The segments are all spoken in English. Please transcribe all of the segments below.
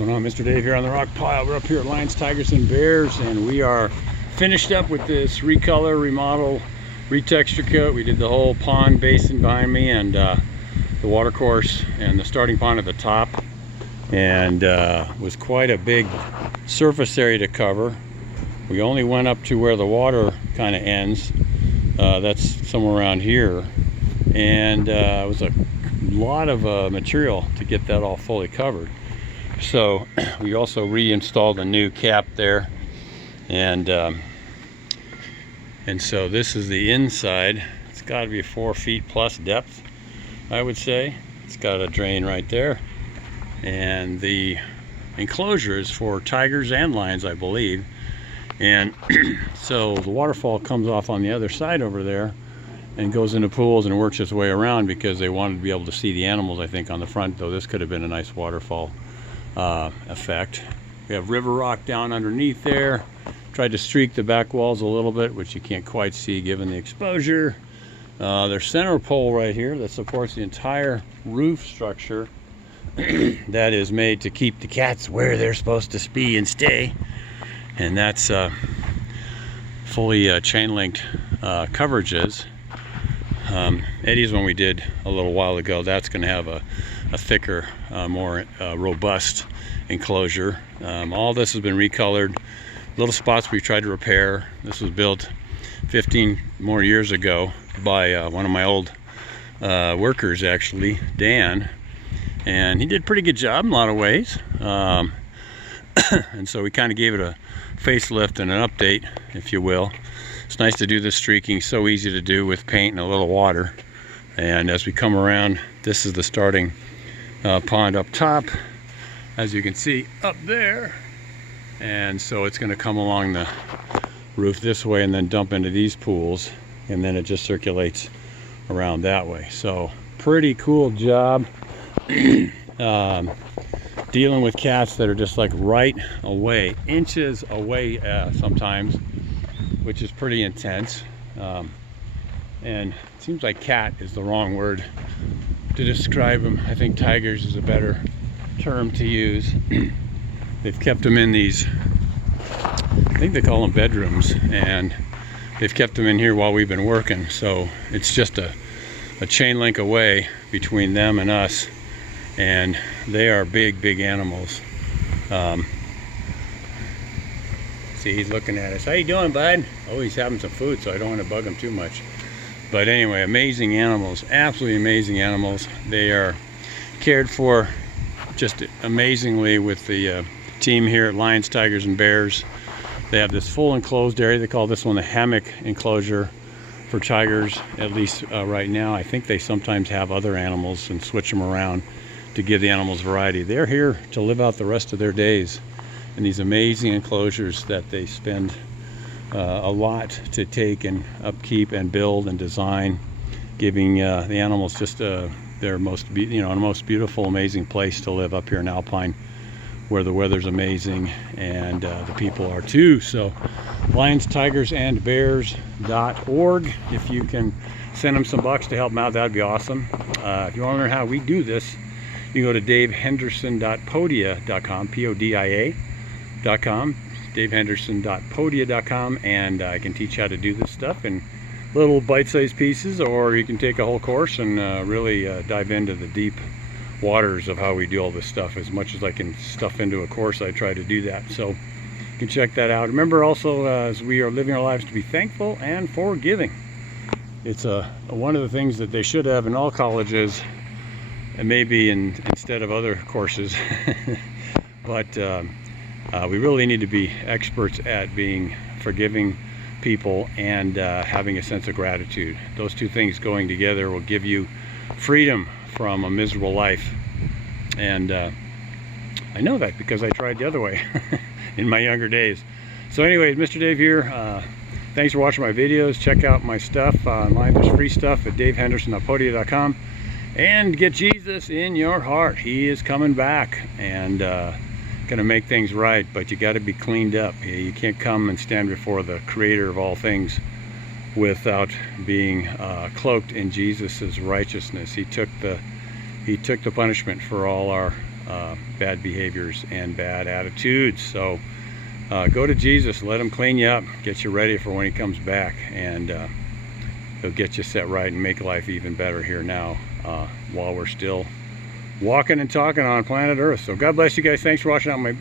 What's going on? Mr. Dave here on the rock pile. We're up here at Lions, Tigers, and Bears, and we are finished up with this recolor, remodel, retexture coat. We did the whole pond basin behind me and the water course and the starting pond at the top, and was quite a big surface area to cover. We only went up to where the water kind of ends. That's somewhere around here, and it was a lot of material to get that all fully covered. So we also reinstalled a new cap there, and so this is the inside. It's got to be 4 feet plus depth, I would say. It's got a drain right there, and the enclosure is for tigers and lions, I believe. And so the waterfall comes off on the other side over there and goes into pools and works its way around, because they wanted to be able to see the animals, I think, on the front, though this could have been a nice waterfall effect. We have river rock down underneath there. Tried to streak the back walls a little bit, which you can't quite see given the exposure. There's center pole right here that supports the entire roof structure that is made to keep the cats where they're supposed to be and stay, and that's fully chain linked coverages. Eddie's one we did a little while ago, that's going to have a thicker, more robust enclosure. All this has been recolored. Little spots we tried to repair. This was built 15 more years ago by one of my old workers, actually, Dan, and he did a pretty good job in a lot of ways. And so we kind of gave it a facelift and an update, if you will. It's nice to do this streaking, so easy to do with paint and a little water. And as we come around, this is the starting pond up top, as you can see up there. And so it's going to come along the roof this way and then dump into these pools, and then it just circulates around that way. So pretty cool job. Dealing with cats that are just like right away, inches away sometimes, which is pretty intense. And it seems like cat is the wrong word to describe them. I think tigers is a better term to use. They've kept them in these, I think they call them bedrooms, and they've kept them in here while we've been working. So it's just a chain link away between them and us, and they are big animals. See, he's looking at us. How you doing, bud? Oh, he's having some food, so I don't want to bug him too much. But anyway, amazing animals, absolutely amazing animals. They are cared for just amazingly with the team here at Lions, Tigers, and Bears. They have this full enclosed area. They call this one the hammock enclosure for tigers, at least right now. I think they sometimes have other animals and switch them around to give the animals variety. They're here to live out the rest of their days in these amazing enclosures that they spend a lot to take and upkeep and build and design, giving the animals just their most beautiful, amazing place to live up here in Alpine, where the weather's amazing and the people are too. So Lions, Tigers, and Bears.org. If you can send them some bucks to help them out, that'd be awesome. If you want to learn how we do this, you can go to davehenderson.podia.com, PODIA.com, davehenderson.podia.com, and I can teach you how to do this stuff in little bite-sized pieces, or you can take a whole course and really dive into the deep waters of how we do all this stuff. As much as I can stuff into a course, I try to do that. So you can check that out. Remember also, as we are living our lives, to be thankful and forgiving. It's one of the things that they should have in all colleges, and maybe instead of other courses. But we really need to be experts at being forgiving people and having a sense of gratitude. Those two things going together will give you freedom from a miserable life. And I know that because I tried the other way in my younger days. So anyways, Mr. Dave here. Thanks for watching my videos. Check out my stuff online. There's free stuff at davehenderson.podia.com. And get Jesus in your heart. He is coming back and gonna make things right, but you got to be cleaned up. You can't come and stand before the creator of all things without being cloaked in Jesus's righteousness. He took the punishment for all our bad behaviors and bad attitudes. So go to Jesus, let him clean you up, get you ready for when he comes back, and he'll get you set right and make life even better here now, while we're still walking and talking on planet Earth. So God bless you guys. Thanks for watching my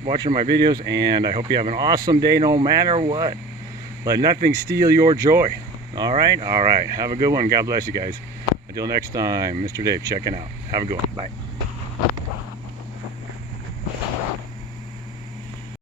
videos, and I hope you have an awesome day no matter what. Let nothing steal your joy. All right, have a good one. God bless you guys. Until next time, Mr. Dave checking out. Have a good one. Bye.